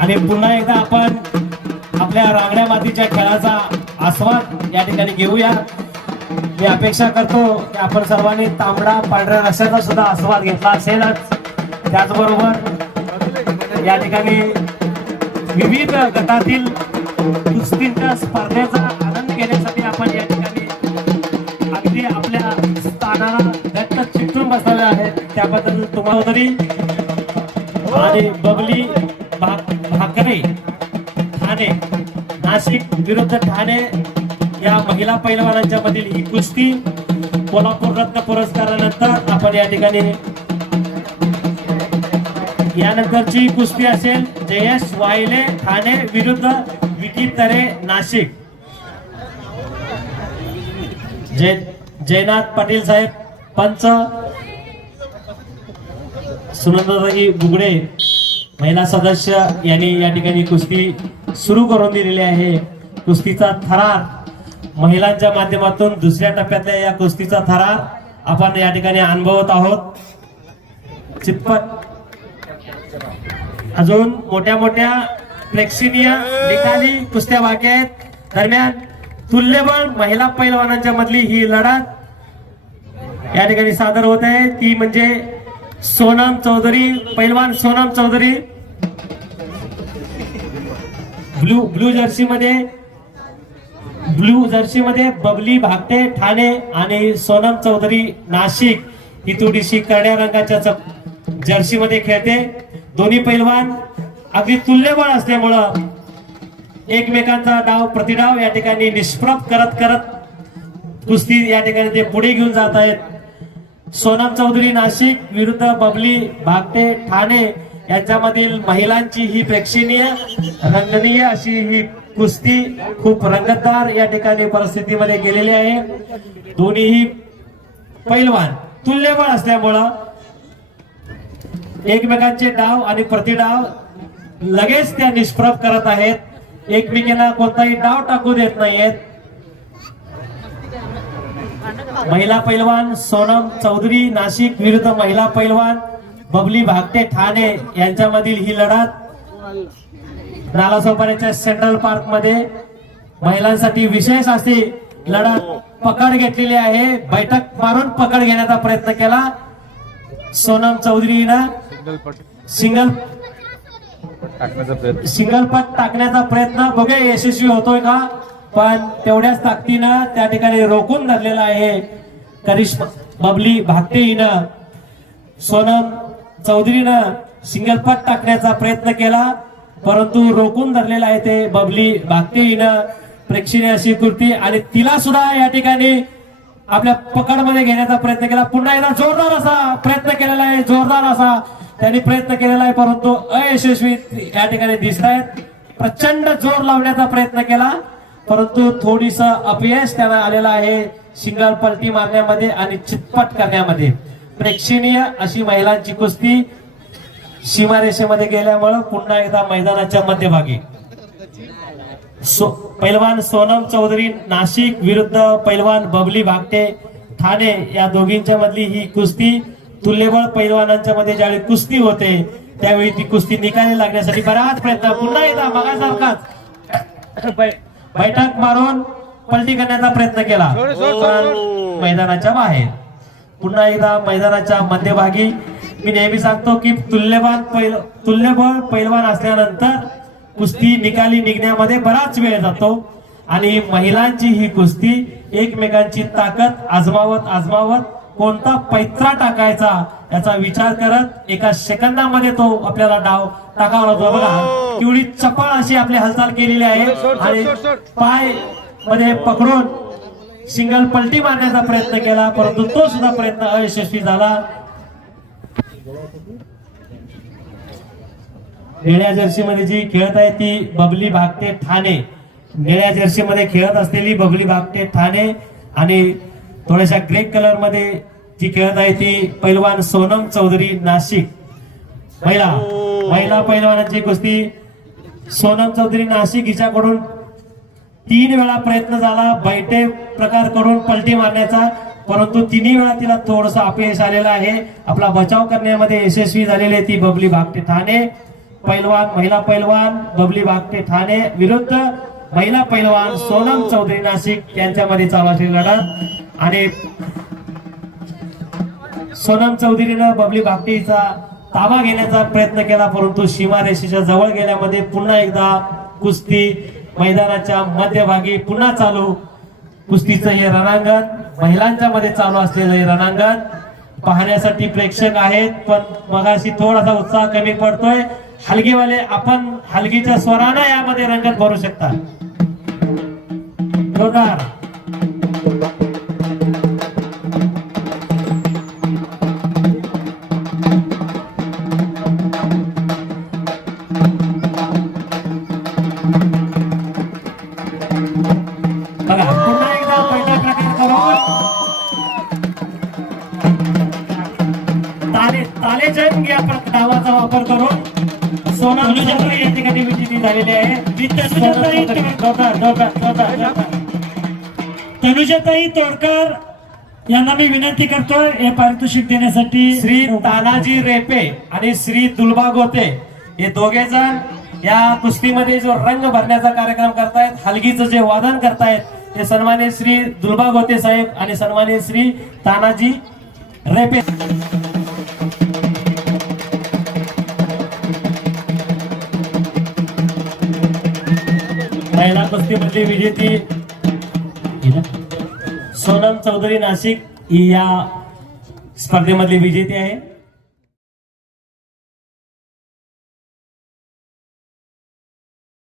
आणि पुन्हा एकदा आपण आपल्या रांगड्या मातीच्या खेळाचा आस्वाद या ठिकाणी घेऊया. मी अपेक्षा करतो की आपण सर्वांनी तांबडा पांढऱ्या रस्त्याचा सुद्धा आस्वाद घेतला असेलच. त्याचबरोबर या ठिकाणी विविध गटातील कुस्तींच्या स्पर्धेचा आनंद घेण्यासाठी आपण या ठिकाणी अगदी आपल्या स्थानाला घट्ट आहेत त्याबद्दल तुम्हाला तरी आणि बबली भा- भाकरे ठाणे नाशिक विरुद्ध ठाणे या महिला पैलवानांच्या मधील ही कुस्ती कोल्हापूर रत्न पुरस्कारानंतर आपण या ठिकाणी यानंतरची कुस्ती असेल जयेश वायले ठाणे विरुद्ध विकी तरे नाशिक. जय जयनाथ पाटील साहेब पंच सुनंदाताई बुगडे महिला सदस्य यांनी या ठिकाणी कुस्ती सुरू करून दिलेली आहे. कुस्तीचा थरार महिलांच्या माध्यमातून दुसऱ्या टप्प्यातल्या या कुस्तीचा थरार आपण या ठिकाणी अनुभवत आहोत. चितपट. अजून मोठ्या मोठ्या प्रेक्षणीय निकाली कुस्त्या बाकी आहेत. दरम्यान तुल्यबळ महिला पैलवानांच्या मधली ही लढत या ठिकाणी सादर होत आहे. ती म्हणजे सोनम चौधरी पैलवान Sonam Chaudhary. Blue blue jersey मध्ये ब्लू जर्सी मध्ये बबली भागते ठाणे आणि सोनम चौधरी नाशिक. ही थोडीशी करड्या रंगाच्या जर्सी मध्ये खेळते. दोन्ही पैलवान अगदी तुल्यबळ असल्यामुळं एकमेकांचा डाव प्रतिडाव या ठिकाणी निष्प्रभ करत करत कुस्ती या ठिकाणी ते पुढे घेऊन जात आहेत सोनम चौधरी नाशिक विरुद्ध बबली भागटे ठाणे यांच्यामधील महिलांची ही प्रेक्षणीय रंगनीय अशी ही कुस्ती खूप रंगतदार या ठिकाणी परिस्थितीमध्ये गेलेली आहे. दोन्हीही पैलवान तुल्यबळ असल्यामुळं एकमेकांचे डाव आणि प्रतिडाव लगेच त्या निष्प्रभ करत आहेत. एकमेकीला कोणताही डाव टाकू देत नाहीयेत. महिला पैलवान सोनम चौधरी नाशिक विरुद्ध महिला पैलवान बबली भागटे ठाणे यांच्यामधील ही लढत नालासोपाऱ्याच्या सेंट्रल पार्कमध्ये महिलांसाठी विशेष अशी लढत पकड घेतलेली आहे. बैठक मारून पकड घेण्याचा प्रयत्न केला. सोनम चौधरीनं सिंगल टाकण्याचा प्रयत्न. सिंगल पट टाकण्याचा प्रयत्न. बघूया यशस्वी होतोय का? पण तेवढ्याच ताकदीनं त्या ठिकाणी रोखून धरलेला आहे करिश्मा बबली भागते हिनं सोनम चौधरीनं सिंगल पट टाकण्याचा प्रयत्न केला परंतु रोखून धरलेला आहे ते बबली भागते हिनं प्रेक्षणीय अशी कृती आणि तिला सुद्धा या ठिकाणी आपल्या पकडमध्ये घेण्याचा प्रयत्न केला. पुन्हा एकदा जोरदार असा प्रयत्न केलेला आहे जोरदार असा त्यांनी प्रयत्न केलेला आहे परंतु अयशस्वी या ठिकाणी दिसत आहेत प्रचंड जोर लावण्याचा प्रयत्न केला. परंतु थोडीस अपयश त्यांना आलेला आहे सिंगल पलटी मारण्यामध्ये आणि चितपट करण्यामध्ये. प्रेक्षणीय अशी महिलांची कुस्ती सीमारेषेमध्ये गेल्यामुळं पुन्हा एकदा मैदानाच्या मध्यभागी. सो पैलवान सोनम चौधरी नाशिक विरुद्ध पैलवान बबली भागटे ठाणे या दोघींच्या मधली ही कुस्ती तुल्यबळ पैलवानांच्या मध्ये ज्यावेळी कुस्ती होते त्यावेळी ती कुस्ती निकाली लागण्यासाठी बराच प्रयत्न. पुन्हा एकदा मगासारखाच बैठक मारून पलटी करण्याचा प्रयत्न केला. मैदानाच्या बाहेर. पुन्हा एकदा मैदानाच्या मध्यभागी मी नेहमी सांगतो की तुल्यबान पैल तुल्यबळ पैलवान असल्यानंतर कुस्ती निकाली निघण्यामध्ये बराच वेळ जातो. आणि महिलांची ही कुस्ती एकमेकांची ताकद आजमावत आजमावत कोणता पैत्रा टाकायचा याचा विचार करत एका सेकंदामध्ये तो आपल्याला डाव टाकावा लागतो बघा केवढी चपळ अशी आपली हालचाल केलेली आहे. आणि पायमध्ये पकडून सिंगल पलटी मारण्याचा प्रयत्न केला परंतु तो सुद्धा प्रयत्न अयशस्वी झाला. निळ्या जर्सी मध्ये जी खेळत आहे ती बबली भागटे ठाणे. निळ्या जर्सी मध्ये खेळत असलेली बबली भागटे ठाणे आणि थोड्याशा ग्रे कलरमध्ये जी खेळत आहे ती पैलवान सोनम चौधरी नाशिक. महिला महिला पैलवानांची कुस्ती सोनम चौधरी नाशिक हिच्याकडून तीन वेळा प्रयत्न झाला बैठे प्रकार करून पलटी मारण्याचा परंतु तिन्ही वेळा तिला थोडस अपयश आलेलं आहे. आपला बचाव करण्यामध्ये यशस्वी झालेली आहे ती बबली भागटे ठाणे. पैलवान महिला पैलवान बबली भागटे ठाणे विरुद्ध महिला पैलवान सोनम चौधरी नाशिक यांच्यामध्ये चालू असलेली लढत. आणि सोनम चौधरीनं बबली भागटेचा ताबा घेण्याचा प्रयत्न केला परंतु सीमारेषेच्या जवळ गेल्यामध्ये पुन्हा एकदा कुस्ती मैदानाच्या मध्यभागी पुन्हा चालू. कुस्तीचं हे रणांगण महिलांच्या मध्ये चालू असलेलं हे रणांगण पाहण्यासाठी प्रेक्षक आहेत पण मगाशी थोडासा उत्साह कमी पडतोय. हलगीवाले आपण हलगीच्या स्वरानं यामध्ये रंगत भरू शकता. जोरदार. या नावाचा वापर करून. चौधरी या ठिकाणी विजेती झालेली आहे. तनुजाताई तोडकर यांना मी विनंती करतोय हे पारितोषिक देण्यासाठी. श्री तानाजी रेपे आणि श्री दुलबा गोते हे दोघे जण या कुस्तीमध्ये जो रंग भरण्याचा कार्यक्रम करतायत हलगीचं जे वादन करतायत ते सन्मान्य श्री दुलबा गोते साहेब आणि सन्मान्य श्री तानाजी रेपे. महिला कुस्तीमधली विजेती सोनम चौधरी नाशिक ही या स्पर्धेमधली विजेती आहे.